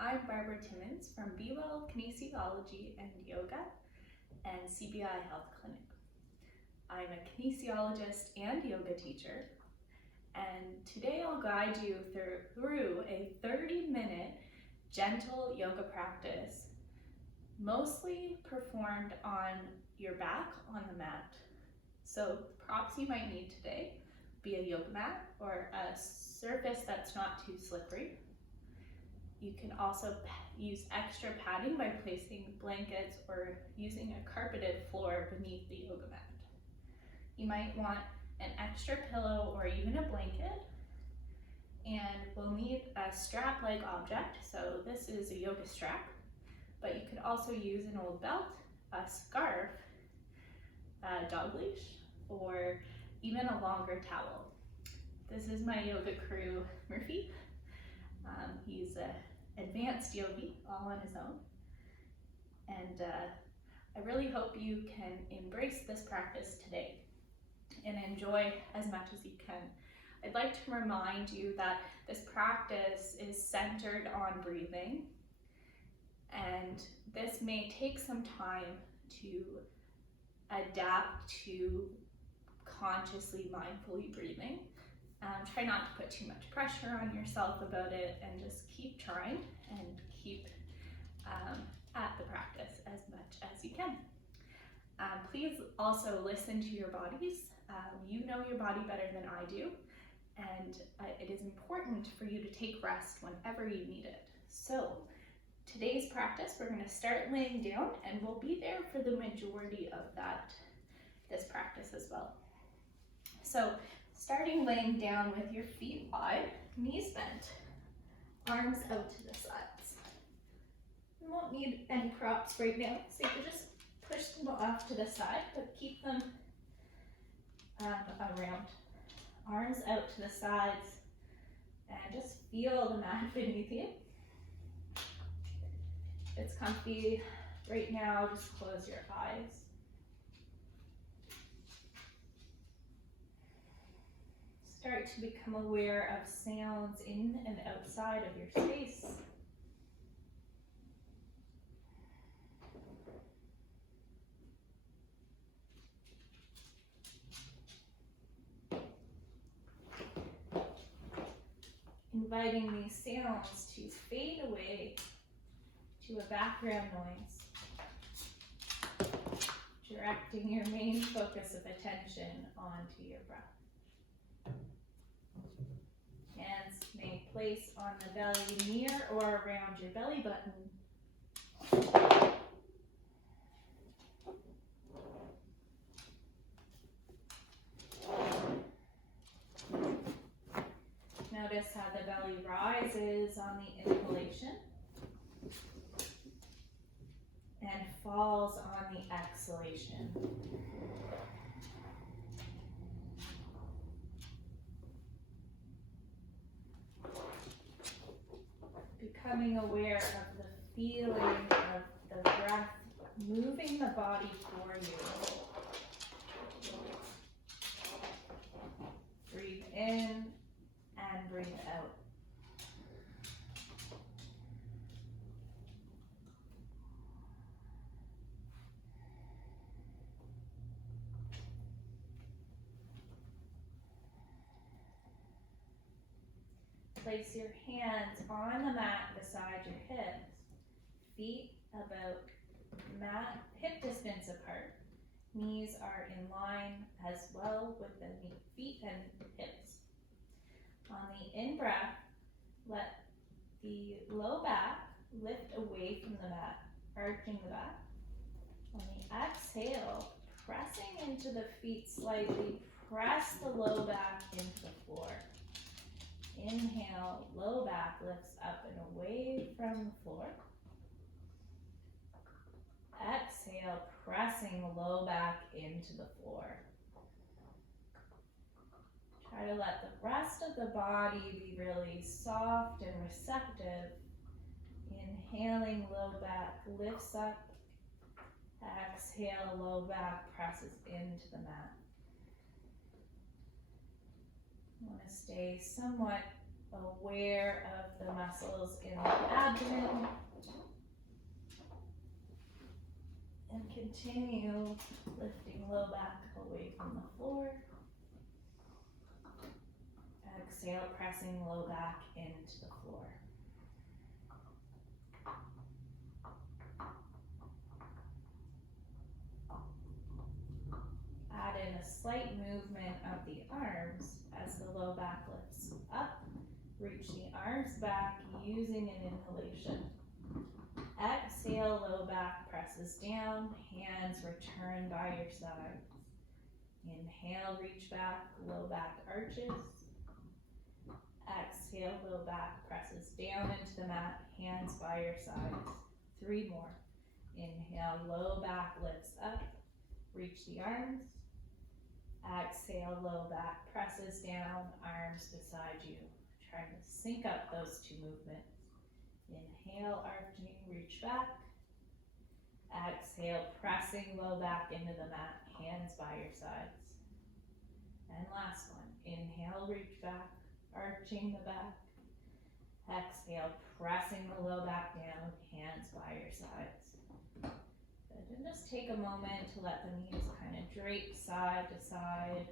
I'm Barbara Timmins from beWell Kinesiology and Yoga and CBI Health Clinic. I'm a kinesiologist and yoga teacher, and today I'll guide you through a 30-minute gentle yoga practice, mostly performed on your back on the mat. So props you might need today be a yoga mat or a surface that's not too slippery. You can also use extra padding by placing blankets or using a carpeted floor beneath the yoga mat. You might want an extra pillow or even a blanket, and we'll need a strap-like object. So this is a yoga strap, but you could also use an old belt, a scarf, a dog leash, or even a longer towel. This is my yoga crew, Murphy. He's an advanced yogi all on his own. And I really hope you can embrace this practice today and enjoy as much as you can. I'd like to remind you that this practice is centered on breathing, and this may take some time to adapt to consciously, mindfully breathing. Try not to put too much pressure on yourself about it, and just keep trying and keep at the practice as much as you can. Please also listen to your bodies. You know your body better than I do, and it is important for you to take rest whenever you need it. So today's practice, we're going to start laying down, and we'll be there for the majority of this practice as well. So starting laying down with your feet wide, knees bent, arms out to the sides. You won't need any props right now, so you can just push them off to the side, but keep them around. Arms out to the sides, and just feel the mat beneath you. If it's comfy right now, just close your eyes. Start to become aware of sounds in and outside of your space. Inviting these sounds to fade away to a background noise, directing your main focus of attention onto your breath. Hands may place on the belly near or around your belly button. Notice how the belly rises on the inhalation and falls on the exhalation. Becoming aware of the feeling of the breath moving the body for you. Breathe in and breathe out. Place your hands on the mat beside your hips, feet about mat hip distance apart. Knees are in line as well with the feet and hips. On the in-breath, let the low back lift away from the mat, arching the back. On the exhale, pressing into the feet slightly, press the low back into the floor. Inhale, low back lifts up and away from the floor. Exhale, pressing the low back into the floor. Try to let the rest of the body be really soft and receptive. Inhaling, low back lifts up. Exhale, low back presses into the mat. You want to stay somewhat aware of the muscles in the abdomen. And continue lifting low back away from the floor. Exhale, pressing low back into the floor. Add in a slight movement of the arms as the low back lifts up. Reach the arms back using an inhalation. Exhale, low back presses down, hands return by your sides. Inhale, reach back, low back arches. Exhale, low back presses down into the mat, hands by your sides. 3 more. Inhale, low back lifts up, reach the arms. Exhale, low back presses down, arms beside you. Trying to sync up those 2 movements. Inhale, arching, reach back. Exhale, pressing low back into the mat, hands by your sides. And last one. Inhale, reach back, arching the back. Exhale, pressing the low back down, hands by your sides. Good. And just take a moment to let the knees kind of drape side to side,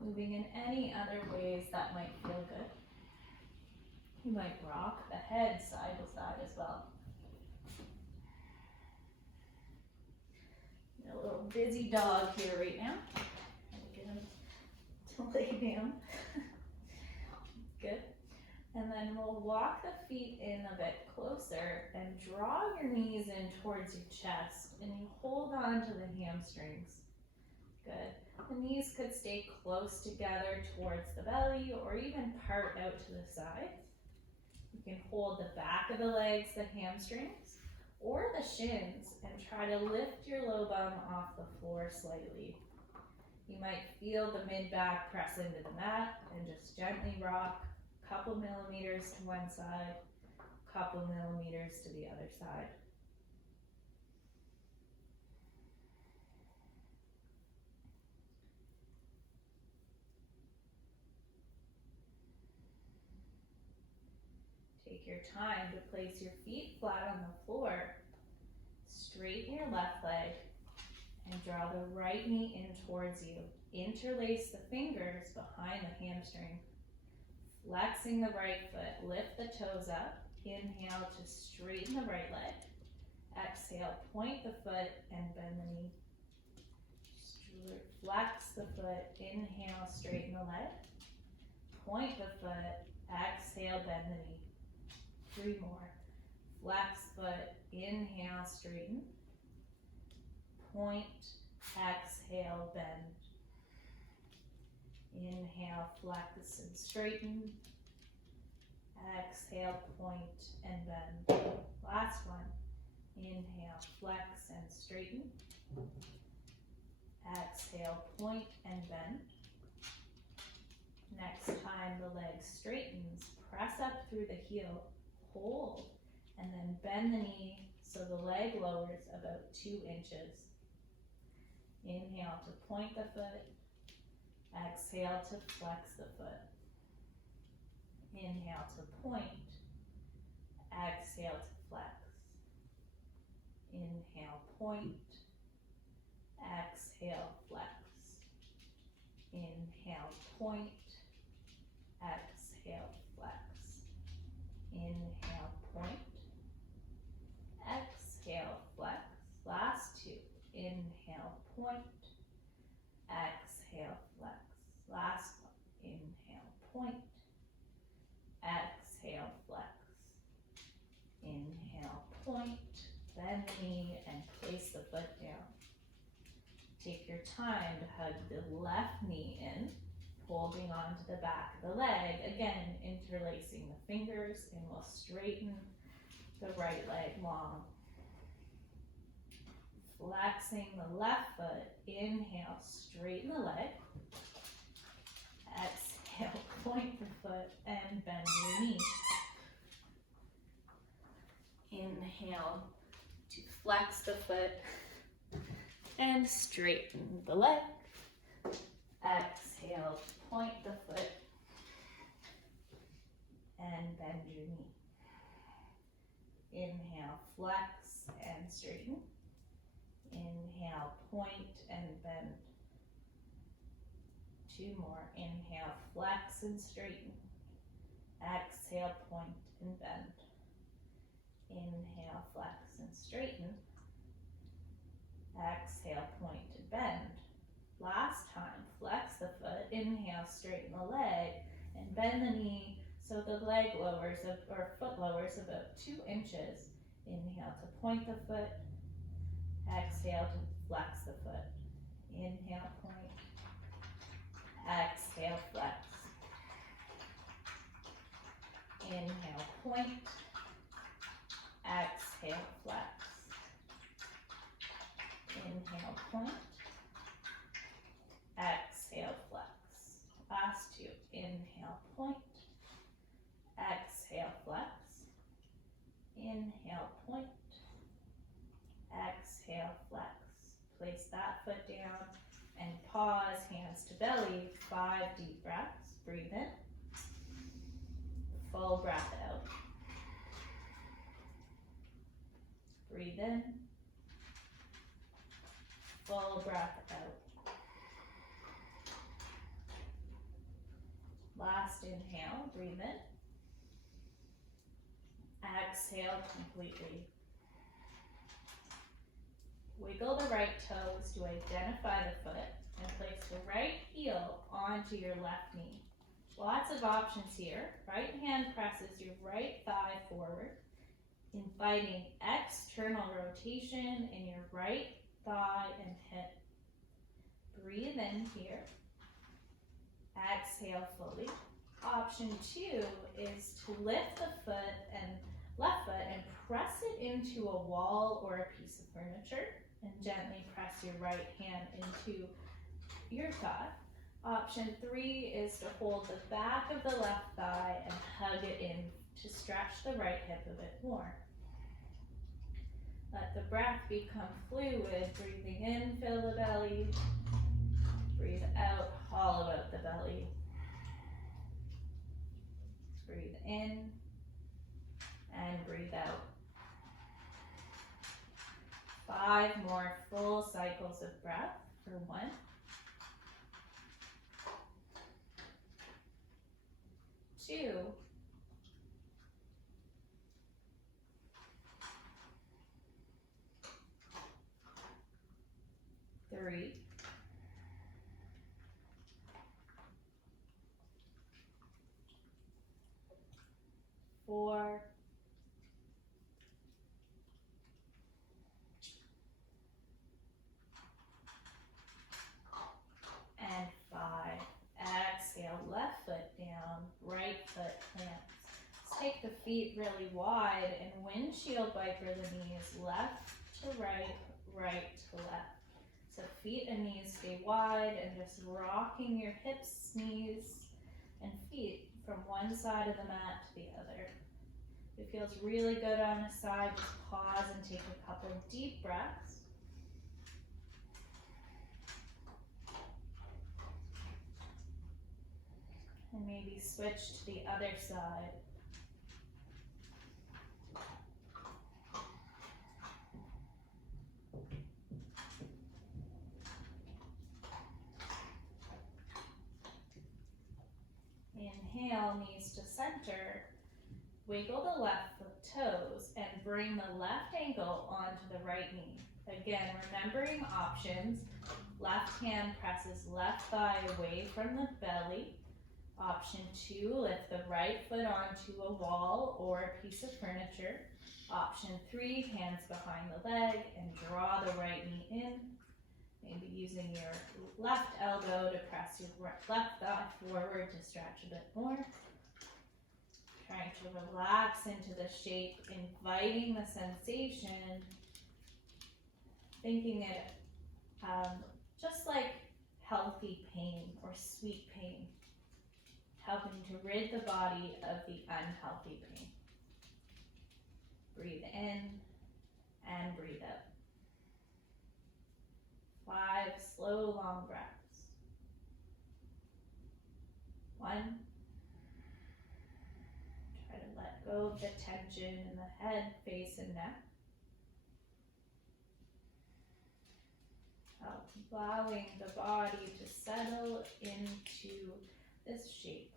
moving in any other ways that might feel good. You might rock the head side to side as well. A little busy dog here right now. Get him to lay down. Good. And then we'll walk the feet in a bit closer and draw your knees in towards your chest, and you hold on to the hamstrings. Good. The knees could stay close together towards the belly or even part out to the sides. You can hold the back of the legs, the hamstrings, or the shins, and try to lift your low bum off the floor slightly. You might feel the mid-back press into the mat and just gently rock a couple millimeters to one side, a couple millimeters to the other side. Take your time to place your feet flat on the floor. Straighten your left leg and draw the right knee in towards you. Interlace the fingers behind the hamstring. Flexing the right foot, lift the toes up. Inhale to straighten the right leg. Exhale, point the foot and bend the knee. Flex the foot, inhale, straighten the leg. Point the foot, exhale, bend the knee. 3 more. Flex foot, inhale, straighten. Point, exhale, bend. Inhale, flex and straighten. Exhale, point and bend. Last one. Inhale, flex and straighten. Exhale, point and bend. Next time the leg straightens, press up through the heel, hold, and then bend the knee so the leg lowers about 2 inches. Inhale to point the foot. Exhale to flex the foot. Inhale to point. Exhale to flex. Inhale, point. Exhale, flex. Inhale, point. Exhale, flex. Inhale, point. Exhale, flex. Last 2. Inhale, point. Exhale, flex. Last one. Inhale, point. Exhale, flex. Inhale, point. Bend the knee and place the foot down. Take your time to hug the left knee in, holding on to the back of the leg. Again, interlacing the fingers, and we'll straighten the right leg long. Flexing the left foot. Inhale, straighten the leg. Exhale, point the foot and bend your knee. Inhale to flex the foot and straighten the leg. Exhale to point the foot and bend your knee. Inhale, flex and straighten. Inhale, point and bend. 2 more. Inhale, flex and straighten. Exhale, point and bend. Inhale, flex and straighten. Exhale, point and bend. Last time, flex the foot. Inhale, straighten the leg and bend the knee so the leg lowers or foot lowers about 2 inches. Inhale to point the foot. Exhale to flex the foot. Inhale, point. Exhale, flex. Inhale, point. Exhale, flex. Inhale, point. Exhale, flex. Last 2. Inhale, point. Exhale, flex. Inhale, point. Exhale, flex. Place that foot down and pause, hands to belly. 5 deep breaths. Breathe in. Full breath out. Breathe in. Full breath out. Last inhale, breathe in. Exhale completely. Wiggle the right toes to identify the foot and place the right heel onto your left knee. Lots of options here. Right hand presses your right thigh forward, inviting external rotation in your right thigh and hip. Breathe in here. Exhale fully. Option 2 is to lift the foot and left foot and press it into a wall or a piece of furniture and gently press your right hand into your thigh. Option 3 is to hold the back of the left thigh and hug it in to stretch the right hip a bit more. Let the breath become fluid. Breathing in, fill the belly. Breathe out, hollow out the belly. Breathe in and breathe out. 5 more full cycles of breath for 1. 2. 3. 4. And 5. Exhale, left foot down, right foot plants. Let's take the feet really wide and windshield wiper the knees left to right, right to left. So feet and knees stay wide and just rocking your hips, knees, and feet from one side of the mat to the other. If it feels really good on a side, just pause and take a couple deep breaths. And maybe switch to the other side. Inhale, knees to center. Wiggle the left foot toes and bring the left ankle onto the right knee. Again, remembering options. Left hand presses left thigh away from the belly. Option 2, lift the right foot onto a wall or a piece of furniture. Option 3, hands behind the leg and draw the right knee in. Maybe using your left elbow to press your left thigh forward to stretch a bit more. Trying to relax into the shape, inviting the sensation, thinking it just like healthy pain or sweet pain, helping to rid the body of the unhealthy pain. Breathe in and breathe out. 5 slow, long breaths. 1. go of the tension in the head, face, and neck. Allowing the body to settle into this shape.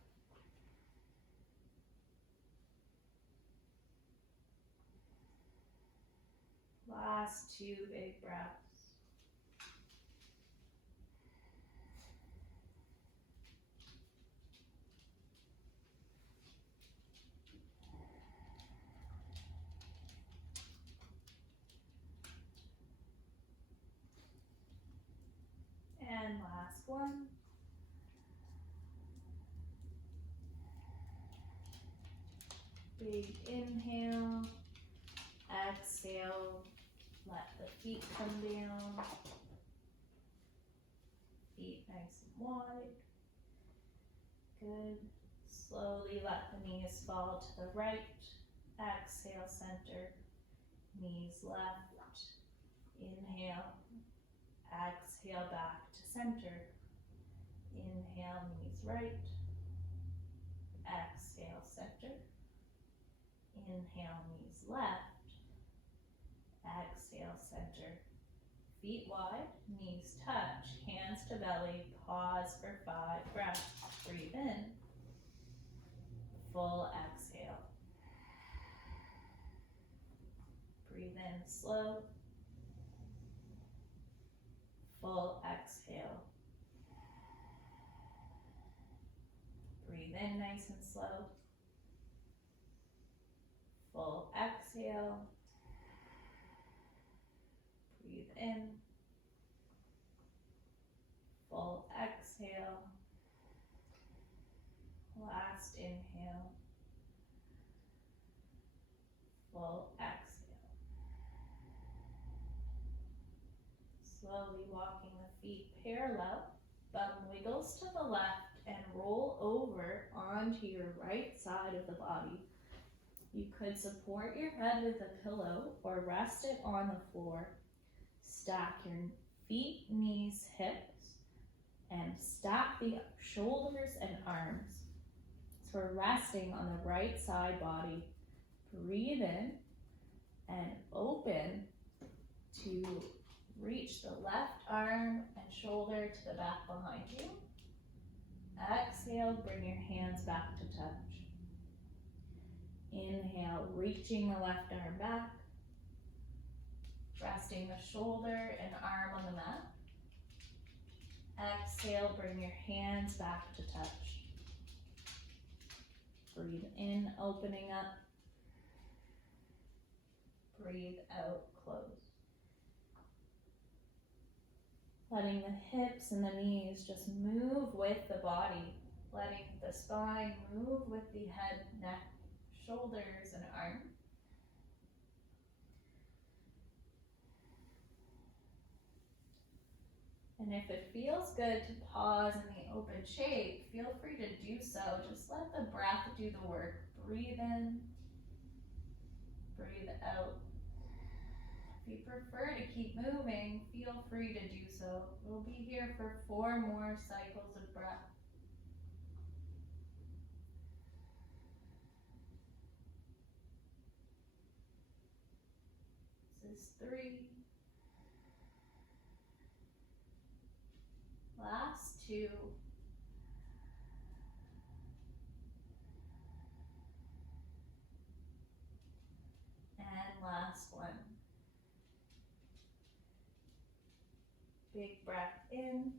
Last 2 big breaths. And last one. Big inhale. Exhale. Let the feet come down. Feet nice and wide. Good. Slowly let the knees fall to the right. Exhale, center. Knees left. Inhale. Exhale, back to center. Inhale, knees right. Exhale, center. Inhale, knees left. Exhale, center. Feet wide, knees touch, hands to belly. Pause for 5 breaths. Breathe in. Full exhale. Breathe in slow. Full exhale. Breathe in nice and slow. Full exhale. Breathe in. Full exhale. Last inhale. Full exhale. Slowly walking the feet parallel. Bum wiggles to the left and roll over onto your right side of the body. You could support your head with a pillow or rest it on the floor. Stack your feet, knees, hips, and stack the shoulders and arms. So we're resting on the right side body. Breathe in and open to reach the left arm and shoulder to the back behind you. Exhale, bring your hands back to touch. Inhale, reaching the left arm back. Resting the shoulder and arm on the mat. Exhale, bring your hands back to touch. Breathe in, opening up. Breathe out, close. Letting the hips and the knees just move with the body. Letting the spine move with the head, neck, shoulders, and arm. And if it feels good to pause in the open shape, feel free to do so. Just let the breath do the work. Breathe in, breathe out. If you prefer to keep moving, feel free to do so. We'll be here for 4 more cycles of breath. This is 3. Last 2. And last 1. Big breath in.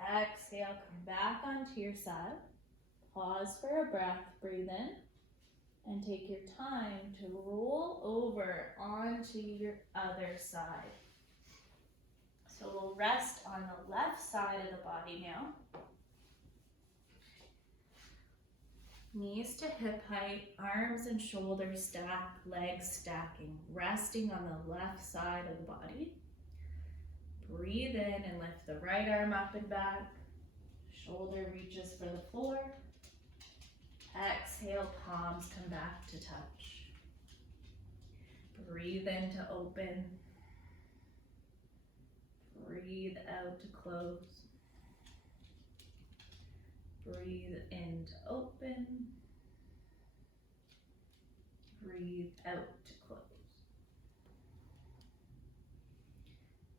Exhale, come back onto your side. Pause for a breath, breathe in. And take your time to roll over onto your other side. So we'll rest on the left side of the body now. Knees to hip height, arms and shoulders stacked, legs stacking, resting on the left side of the body. Breathe in and lift the right arm up and back. Shoulder reaches for the floor. Exhale, palms come back to touch. Breathe in to open. Breathe out to close. Breathe in to open. breathe out to close.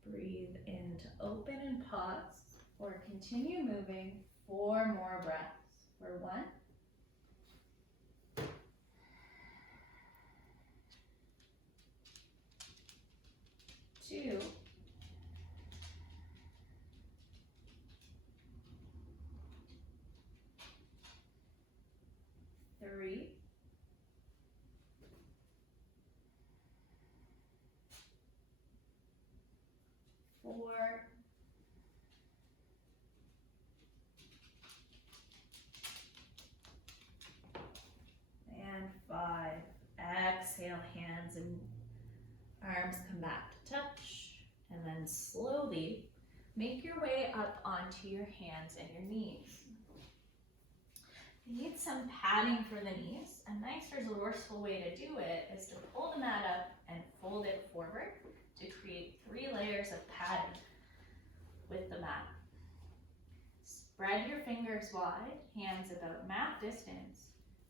Breathe in to open and pause, or continue moving 4 more breaths. For 1, 2, 3, 4, and 5. Exhale, hands and arms come back to touch, and then slowly make your way up onto your hands and your knees. You need some padding for the knees. A nice resourceful way to do it is to pull the mat up and fold it forward to create 3 layers of padding with the mat. Spread your fingers wide, hands about mat distance.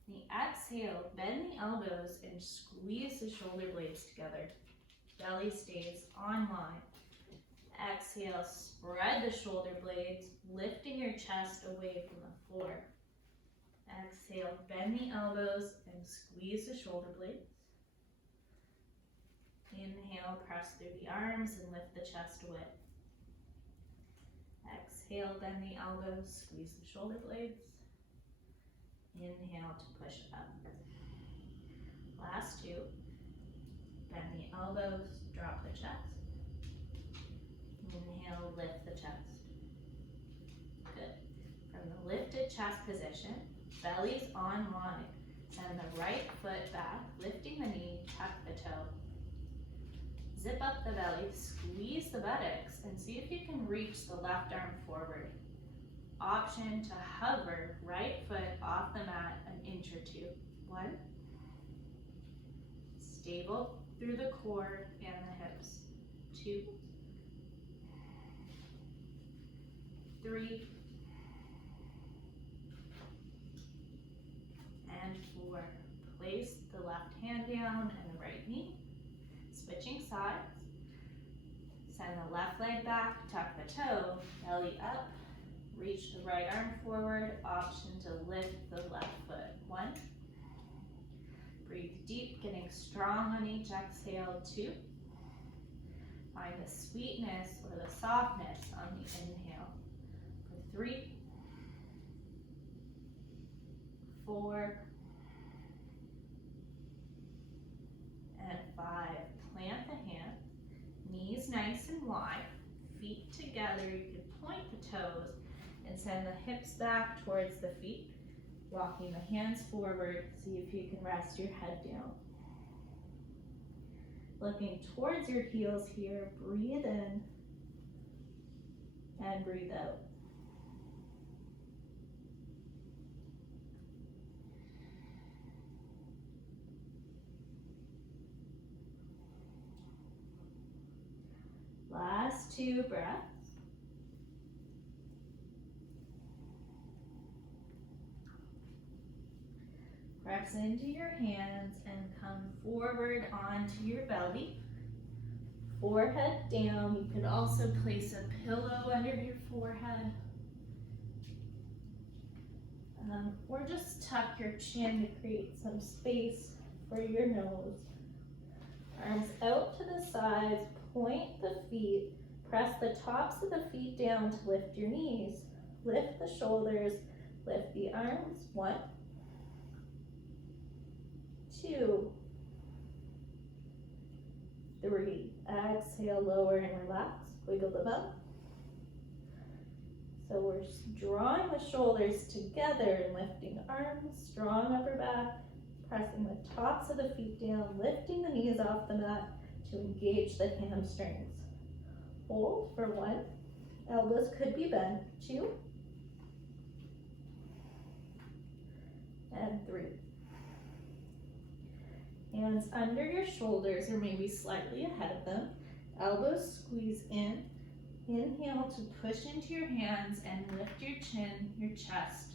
The exhale, bend the elbows and squeeze the shoulder blades together. Belly stays on line. Exhale, spread the shoulder blades, lifting your chest away from the floor. Exhale, bend the elbows and squeeze the shoulder blades. Inhale, press through the arms and lift the chest away. Exhale, bend the elbows, squeeze the shoulder blades. Inhale to push up. Last 2. Bend the elbows, drop the chest. Inhale, lift the chest. Good. From the lifted chest position, belly's on line. Send the right foot back, lifting the knee, tuck the toe. Zip up the belly, squeeze the buttocks, and see if you can reach the left arm forward. Option to hover right foot off the mat an inch or 2. 1. Stable through the core and the hips. 2. 3. And 4. Place the left hand down and the right knee. Switching sides. Send the left leg back, tuck the toe, belly up. Reach the right arm forward, option to lift the left foot. 1. Breathe deep, getting strong on each exhale. 2. Find the sweetness or the softness on the inhale. For 3, 4, and 5. Plant the hand, knees nice and wide, feet together. You could point the toes and send the hips back towards the feet, walking the hands forward. See if you can rest your head down. Looking towards your heels here, breathe in and breathe out. Last 2 breaths. Press into your hands and come forward onto your belly. Forehead down. You could also place a pillow under your forehead. Or just tuck your chin to create some space for your nose. Arms out to the sides, point the feet. Press the tops of the feet down to lift your knees. Lift the shoulders, lift the arms. 1, 2, 3. Exhale, lower and relax. Wiggle them up. So we're drawing the shoulders together and lifting arms, strong upper back, pressing the tops of the feet down, lifting the knees off the mat to engage the hamstrings. Hold for 1. Elbows could be bent. 2. And 3. Hands under your shoulders or maybe slightly ahead of them. Elbows squeeze in. Inhale to push into your hands and lift your chin, your chest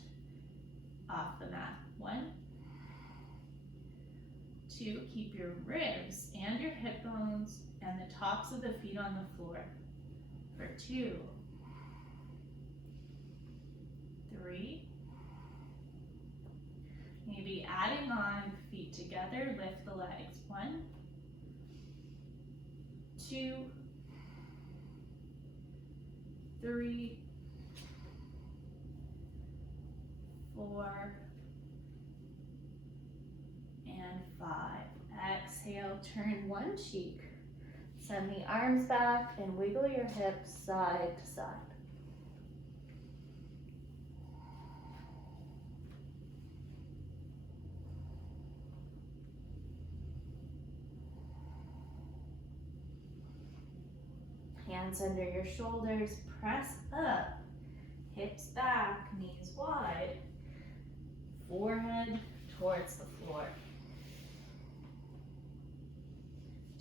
off the mat. 1, 2, to keep your ribs and your hip bones and the tops of the feet on the floor. For 2, 3, maybe adding on feet together, lift the legs. 1, 2, 3, 4, and 5. Exhale, turn one cheek. Send the arms back and wiggle your hips side to side. Hands under your shoulders, press up, hips back, knees wide, forehead towards the floor.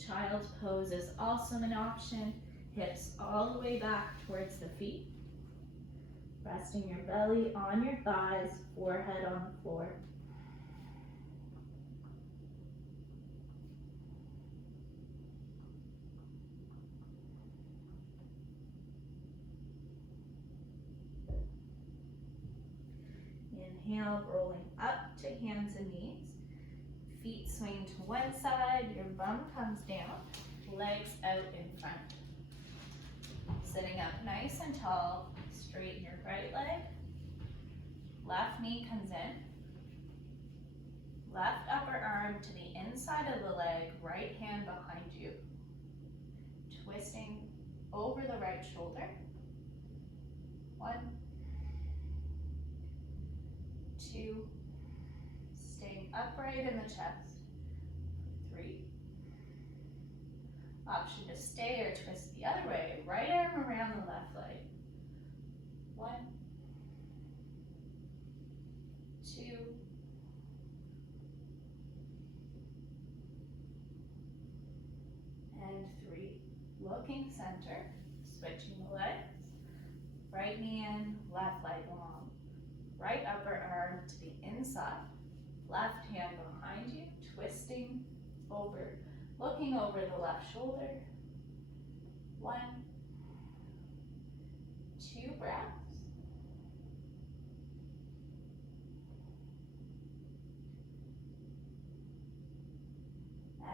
Child's pose is also an option. Hips all the way back towards the feet. Resting your belly on your thighs, forehead on the floor. Inhale, rolling up to hands and knees. Feet swing to one side, your bum comes down, legs out in front. Sitting up nice and tall, straighten your right leg. Left knee comes in. Left upper arm to the inside of the leg, right hand behind you. Twisting over the right shoulder. 1, 2, staying upright in the chest. 3. Option to stay or twist the other way. Right arm around the left leg. 1, 2, and 3. Looking center, switching the legs. Right knee in, left leg long. Right upper arm to the inside. Left hand behind you, twisting over, looking over the left shoulder. 1, 2 breaths.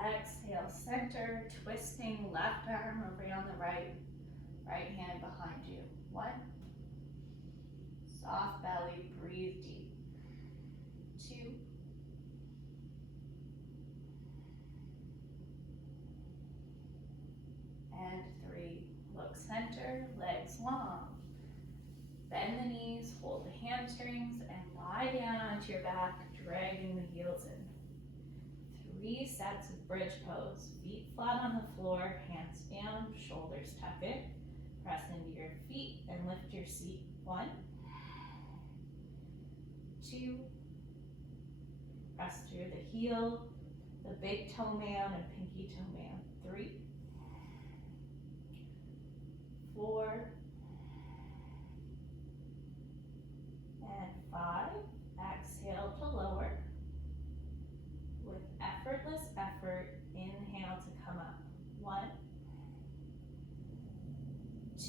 Exhale, center, twisting left arm around the right, right hand behind you. 1, soft belly, breathe deep. 2, and 3. Look center, legs long. Bend the knees, hold the hamstrings, and lie down onto your back, dragging the heels in. 3 sets of bridge pose. Feet flat on the floor, hands down, shoulders tuck in. Press into your feet and lift your seat. 1, 2, press through the heel, the big toe man and pinky toe man. 3, 4, and 5. Exhale to lower. With effortless effort, inhale to come up. 1,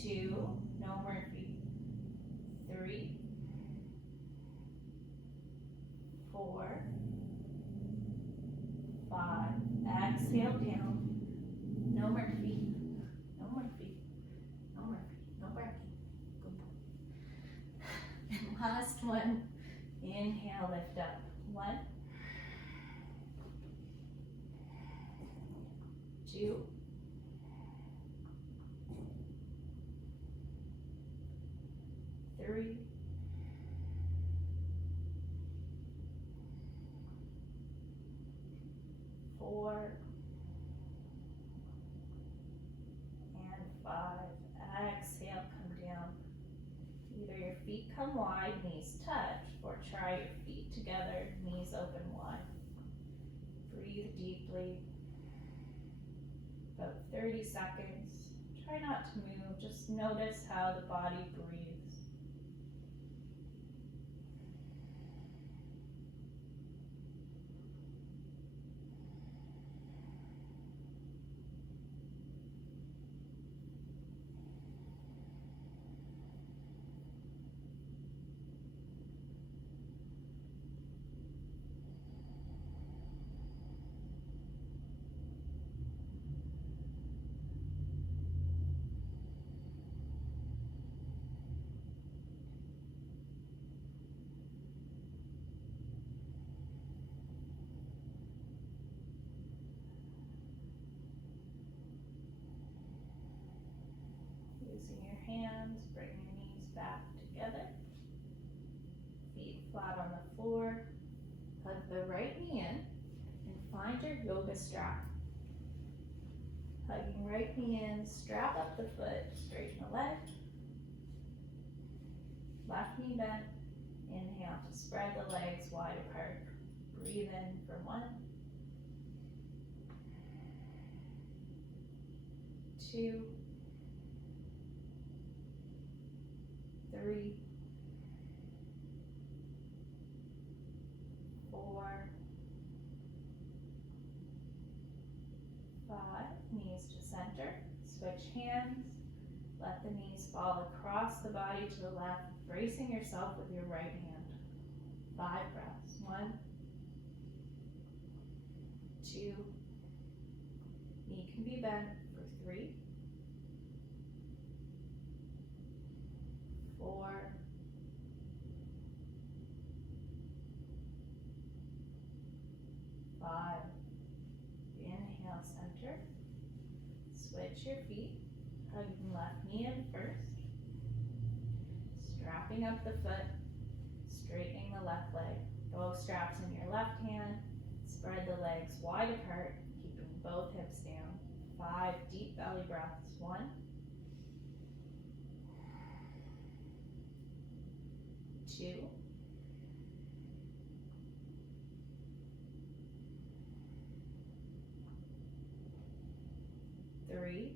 2, no more feet. 3, 4, 5. Exhale down. No more feet. No more feet. No more feet. No breathing. Good boy. And last one. Inhale, lift up. 1, 2, 3, 4, and 5. Exhale, come down. Either your feet come wide, knees touch, or try your feet together, knees open wide. Breathe deeply. About 30 seconds. Try not to move, just notice how the body breathes. hands, bring your knees back together. Feet flat on the floor. Hug the right knee in and find your yoga strap. Hugging right knee in, strap up the foot, straighten the leg. Left knee bent. Inhale to spread the legs wide apart. Breathe in for 1, 2, 3, 4, 5. Knees to center. Switch hands. Let the knees fall across the body to the left, bracing yourself with your right hand. 5 breaths. 1, 2. Knee can be bent for 3, 4, 5. Inhale, center. Switch your feet. Hugging left knee in first. Strapping up the foot. Straightening the left leg. Both straps in your left hand. Spread the legs wide apart, keeping both hips down. 5 deep belly breaths. 1, 2, 3,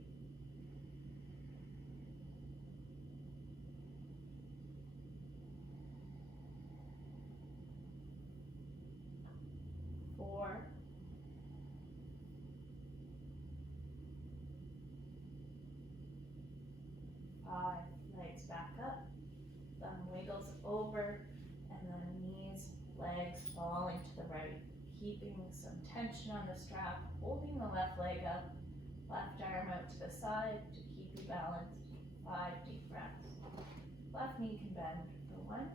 4, 5. Legs back up. Thumb wiggles over, and then knees, legs falling to the right. Keeping some tension on the strap, holding the left leg up, left arm out to the side to keep you balanced. 5 deep breaths. Left knee can bend for 1,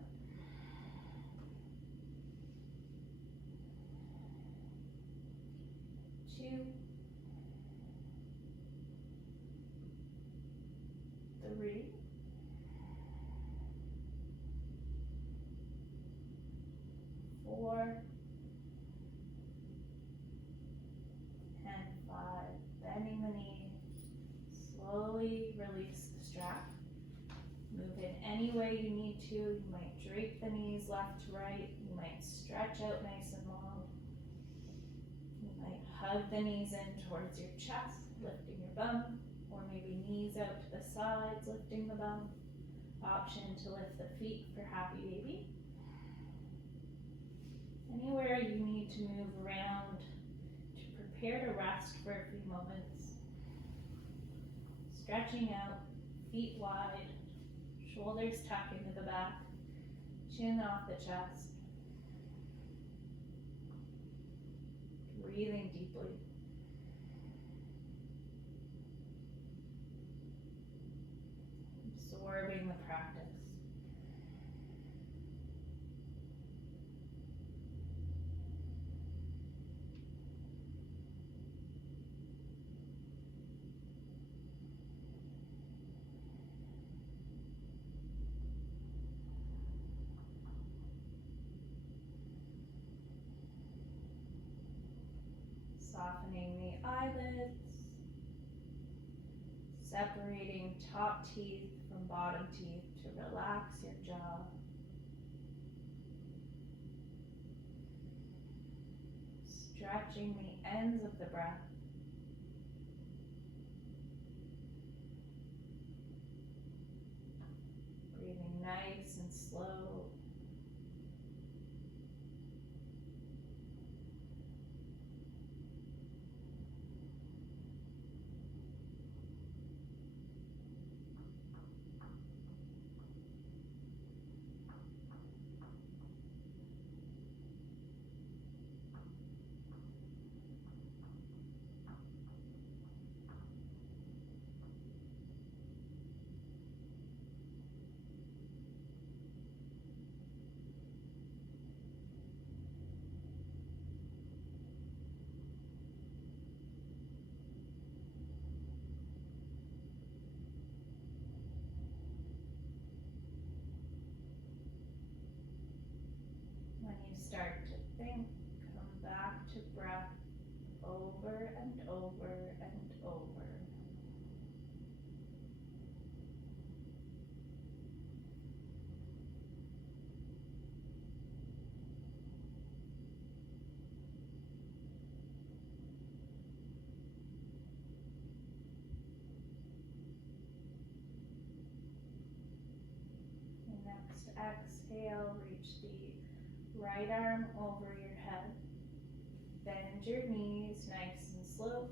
2, 3, 4, and 5. Bending the knee. Slowly release the strap. Move it any way you need to. You might drape the knees left to right. You might stretch out nice and long. You might hug the knees in towards your chest, lifting your bum, or maybe knees out to the sides, lifting the bum. Option to lift the feet for happy baby. Anywhere you need to move around to prepare to rest for a few moments. Stretching out, feet wide, shoulders tuck into the back, chin off the chest. Breathing deeply. Absorbing the practice. Softening the eyelids, separating top teeth from bottom teeth to relax your jaw. Stretching the ends of the breath. Breathing nice and slow. start to think, come back to breath over and over and over. Next exhale, reach the right arm over your head. Bend your knees nice and slow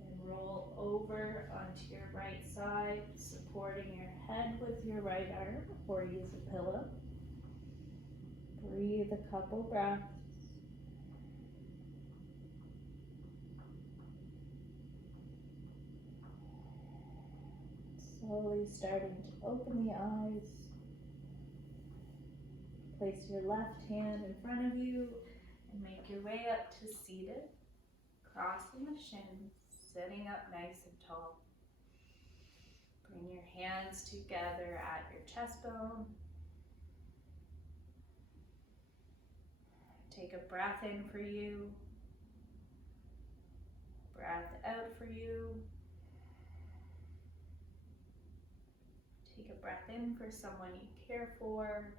and roll over onto your right side, supporting your head with your right arm or use a pillow. Breathe a couple breaths. Slowly starting to open the eyes. Place your left hand in front of you and make your way up to seated. Crossing the shins, sitting up nice and tall. Bring your hands together at your chest bone. Take a breath in for you. Breath out for you. Take a breath in for someone you care for.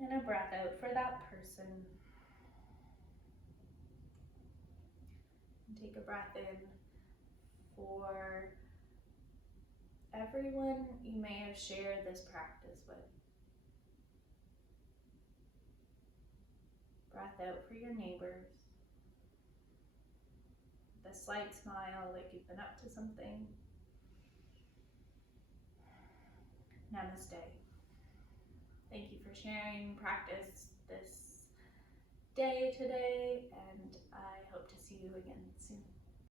And a breath out for that person. And take a breath in for everyone you may have shared this practice with. Breath out for your neighbors. With a slight smile like you've been up to something. Namaste. Thank you for sharing practice this day today, and I hope to see you again soon.